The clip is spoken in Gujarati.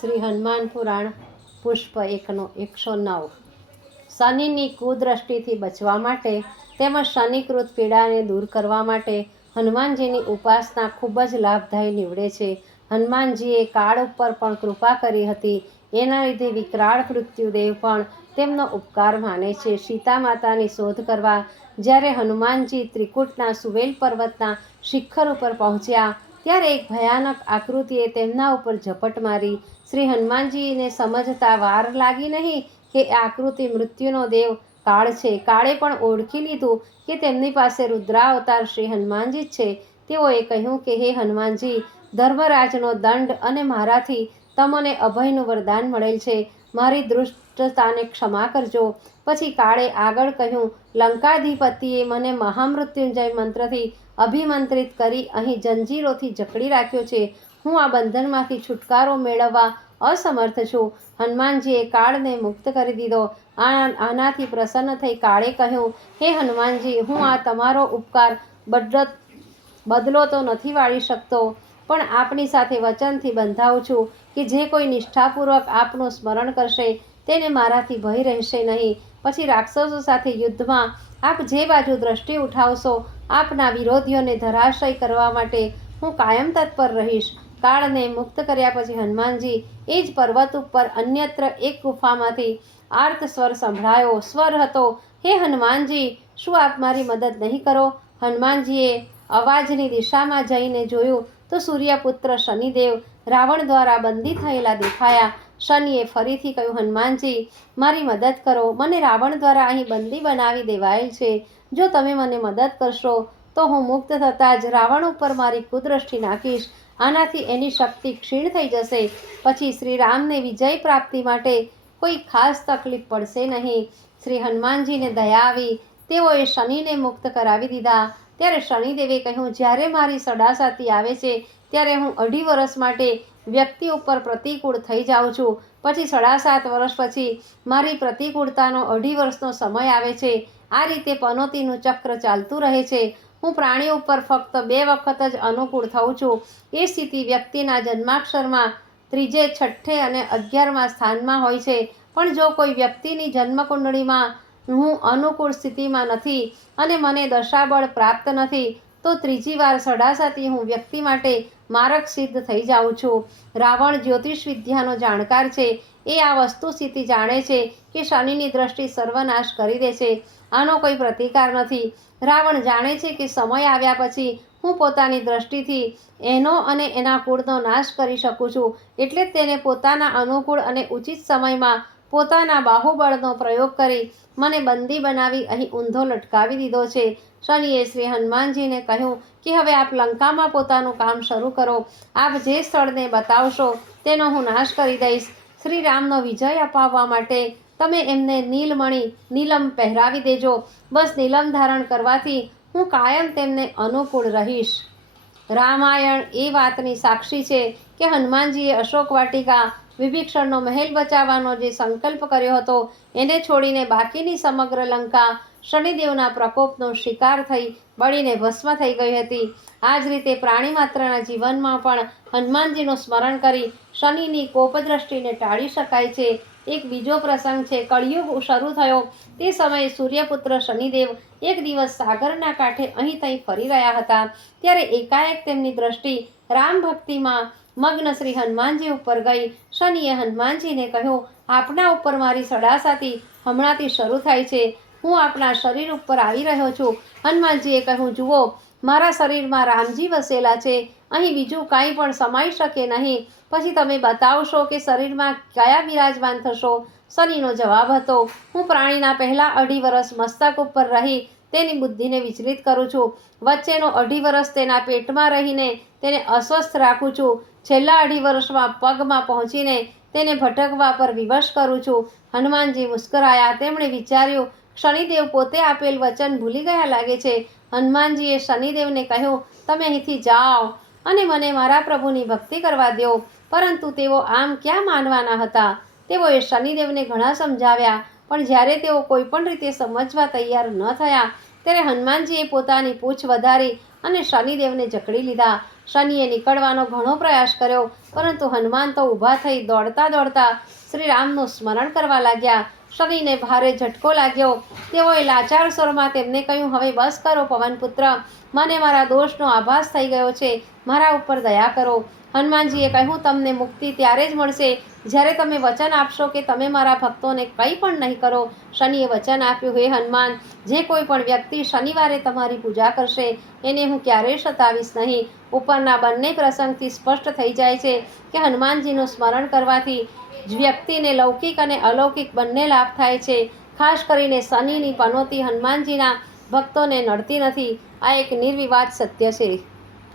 શ્રી હનુમાન પુરાણ પુષ્પ એકનો એકસો નવ. શનિની કુદ્રષ્ટિથી બચવા માટે તેમજ શનિકૃત પીડાને દૂર કરવા માટે હનુમાનજીની ઉપાસના ખૂબ જ લાભદાયી નીવડે છે. હનુમાનજીએ કાળ ઉપર પણ કૃપા કરી હતી. એના લીધે વિકરાળ મૃત્યુદેવ પણ તેમનો ઉપકાર માને છે. સીતા માતાની શોધ કરવા જ્યારે હનુમાનજી ત્રિકુટના સુવેલ પર્વતના શિખર ઉપર પહોંચ્યા ત્યારે એક ભયાનક આકૃતિએ તેમના ઉપર ઝપટ મારી, શ્રી હનુમાનજીને સમજતા વાર લાગી નહીં કે આકૃતિ મૃત્યુનો દેવ કાળ છે. કાળે પણ ઓળખી લીધું કે તેમની પાસે રુદ્રાવતાર શ્રી હનુમાનજી છે. તેઓએ કહ્યું કે, હે હનુમાનજી, ધર્મરાજનો દંડ અને મારાથી તમને અભયનું વરદાન મળેલ છે. મારી દૃષ્ટતાને ક્ષમા કરજો. પછી કાળે આગળ કહ્યું, લંકાધિપતિએ મને મહામૃત્યુંજય મંત્રથી અભિમંત્રિત કરી અહીં જંજીરોથી જકડી રાખ્યો છે. હું આ બંધનમાંથી છુટકારો મેળવવા અસમર્થ છું. હનુમાનજીએ કાળને મુક્ત કરી દીધો. આનાથી પ્રસન્ન થઈ કાળે કહ્યું, હે હનુમાનજી, હું આ તમારો ઉપકાર બદલત બદલો તો નથી વાળી શકતો, પણ આપની સાથે વચનથી બંધાવું છું કે જે કોઈ નિષ્ઠાપૂર્વક આપનું સ્મરણ કરશે તેને મારાથી ભય રહેશે નહીં. પછી રાક્ષસો સાથે યુદ્ધમાં આપ જે બાજુ દ્રષ્ટિ ઉઠાવશો, આપના વિરોધીઓને ધરાશય કરવા માટે હું કાયમ તત્પર રહીશ. કાળને મુક્ત કર્યા પછી હનુમાનજી એ જ પર્વત ઉપર અન્યત્ર એક ગુફામાંથી આર્ત સ્વર સંભળાયો, સ્વર હતો. હે હનુમાનજી, શું આપ મારી મદદ નહીં કરો? હનુમાનજીએ અવાજની દિશામાં જઈને જોયું તો સૂર્યપુત્ર શનિદેવ રાવણ દ્વારા બંદી થયેલા દેખાયા. શનિએ ફરીથી કહ્યું, હનુમાનજી, મારી મદદ કરો. મને રાવણ દ્વારા અહીં બંદી બનાવી દેવાયેલ છે. જો તમે મને મદદ કરશો, તો હું મુક્ત થતાં જ રાવણ ઉપર મારી કુદ્રષ્ટિ નાખીશ. આનાથી એની શક્તિ ક્ષીણ થઈ જશે. પછી શ્રી રામને વિજય પ્રાપ્તિ માટે કોઈ ખાસ તકલીફ પડશે નહીં. શ્રી હનુમાનજીને દયા આવી. તેઓએ શનિને મુક્ત કરાવી દીધા. ત્યારે શનિદેવે કહ્યું, જ્યારે મારી સડાસાતી આવે છે, ત્યારે હું અઢી વર્ષ માટે વ્યક્તિ ઉપર પ્રતિકૂળ થઈ જાઉં છું. પછી સાડા સાત વર્ષ પછી મારી પ્રતિકૂળતાનો અઢી વર્ષનો સમય આવે છે. આ રીતે પનોતીનું ચક્ર ચાલતું રહે છે. હું પ્રાણી ઉપર ફક્ત બે વખત જ અનુકૂળ થઉં છું. એ સ્થિતિ વ્યક્તિના જન્માક્ષરમાં ત્રીજે, છઠ્ઠે અને અગિયારમા સ્થાનમાં હોય છે. પણ જો કોઈ વ્યક્તિની જન્મકુંડળીમાં હું અનુકૂળ સ્થિતિમાં નથી અને મને દશાબળ પ્રાપ્ત નથી તો ત્રીજી વાર સડાસાથી હું વ્યક્તિ માટે મારક સિદ્ધ થઈ જાઉં છું. રાવણ જ્યોતિષ વિદ્યાનો જાણકાર છે. એ આ વસ્તુ સ્થિતિ જાણે છે કે શનિની દ્રષ્ટિ સર્વનાશ કરી દે છે. આનો કોઈ પ્રતિકાર નથી. રાવણ જાણે છે કે સમય આવ્યા પછી હું પોતાની દ્રષ્ટિથી એનો અને એના કુળનો નાશ કરી શકું છું. એટલે જ તેને પોતાના અનુકૂળ અને ઉચિત સમયમાં પોતાના બાહુબળનો પ્રયોગ કરી મને બંદી બનાવી અહીં ઊંધો લટકાવી દીધો છે. શનિએ શ્રી હનુમાનજીને કહ્યું કે હવે આપ લંકામાં પોતાનું કામ શરૂ કરો. આપ જે સ્થળને બતાવશો તેનો હું નાશ કરી દઈશ. શ્રી રામનો વિજય અપાવવા માટે તમે એમને નીલમણી, નીલમ પહેરાવી દેજો. બસ નીલમ ધારણ કરવાથી હું કાયમ તેમને અનુકૂળ રહીશ. રામાયણ એ વાતની સાક્ષી છે કે હનુમાનજીએ અશોક વાટિકા વિભીક્ષણનો મહેલ બચાવવાનો જે સંકલ્પ કર્યો હતો, એને છોડીને બાકીની સમગ્ર લંકા શનિદેવના પ્રકોપનો શિકાર થઈ બળીને ભસ્મ થઈ ગઈ હતી. આ જ રીતે પ્રાણી માત્રના જીવનમાં પણ હનુમાનજીનું સ્મરણ કરી શનિની કોપદ્રષ્ટિને ટાળી શકાય છે. એક બીજો પ્રસંગ છે, કળિયુગ શરૂ થયો. તે સમયે સૂર્યપુત્ર શનિદેવ એક દિવસ સાગરના કાંઠે અહીં તહીં ફરી રહ્યા હતા. ત્યારે એકાએક તેમની દ્રષ્ટિ રામ ભક્તિમાં મગ્ન શ્રી હનુમાનજી ઉપર ગઈ. શનિએ હનુમાનજીને કહ્યું, આપના ઉપર મારી સડાસાથી હમણાંથી શરૂ થાય છે. હું આપણા શરીર ઉપર આવી રહ્યો છું. હનુમાનજીએ કહ્યું, જુઓ મારા શરીરમાં રામજી વસેલા છે. અહીં બીજું કાંઈ પણ સમાઈ શકે નહીં. પછી તમે બતાવશો કે શરીરમાં કયા બિરાજમાન થશો? શનિનો જવાબ હતો, હું પ્રાણીના પહેલાં અઢી વર્ષ મસ્તક ઉપર રહી તેની બુદ્ધિને વિચલિત કરું છું. વચ્ચેનો અઢી વર્ષ તેના પેટમાં રહીને તેને અસ્વસ્થ રાખું છું. છેલ્લા અઢી વર્ષમાં પગમાં પહોંચીને તેને ભટકવા પર વિવશ કરું છું. હનુમાનજી મુસ્કરાયા. તેમણે વિચાર્યું શનિદેવ પોતે આપેલ વચન ભૂલી ગયા લાગે છે. હનુમાનજીએ શનિદેવને કહ્યું, તમે અહીંથી જાઓ અને મને મારા પ્રભુની ભક્તિ કરવા દો. પરંતુ તેઓ આમ ક્યાં માનવાના હતા? તેઓએ શનિદેવને ઘણા સમજાવ્યા, પણ જ્યારે તેઓ કોઈ પણ રીતે સમજવા તૈયાર ન થયા, ત્યારે હનુમાનજીએ પોતાની પૂછ વધારી અને શનિદેવને જકડી લીધા. શનિએ નીકળવાનો ઘણો પ્રયાસ કર્યો, પરંતુ હનુમાન તો ઊભા થઈ દોડતા દોડતા શ્રી રામનું સ્મરણ કરવા લાગ્યા. શનિને ભારે ઝટકો લાગ્યો. તેઓએ લાચાર સ્વરમાં તેમને કહ્યું, હવે બસ કરો પવનપુત્ર. મને મારા દોષનો આભાસ થઈ ગયો છે. મારા ઉપર દયા કરો. હનુમાનજીએ કહ્યું, તમને મુક્તિ ત્યારે જ મળશે જ્યારે તમે વચન આપશો કે તમે મારા ભક્તોને કંઈ પણ નહીં કરો. શનિએ વચન આપ્યું, હે હનુમાન, જે કોઈ પણ વ્યક્તિ શનિવારે તમારી પૂજા કરશે, એને હું ક્યારેય સતાવીશ નહીં. ઉપરના બંને પ્રસંગથી સ્પષ્ટ થઈ જાય છે કે હનુમાનજીનું સ્મરણ કરવાથી વ્યક્તિને લૌકિક અને અલૌકિક બંને લાભ થાય છે. ખાસ કરીને શનિની પનોતી હનુમાનજીના ભક્તોને નડતી નથી. આ એક નિર્વિવાદ સત્ય છે.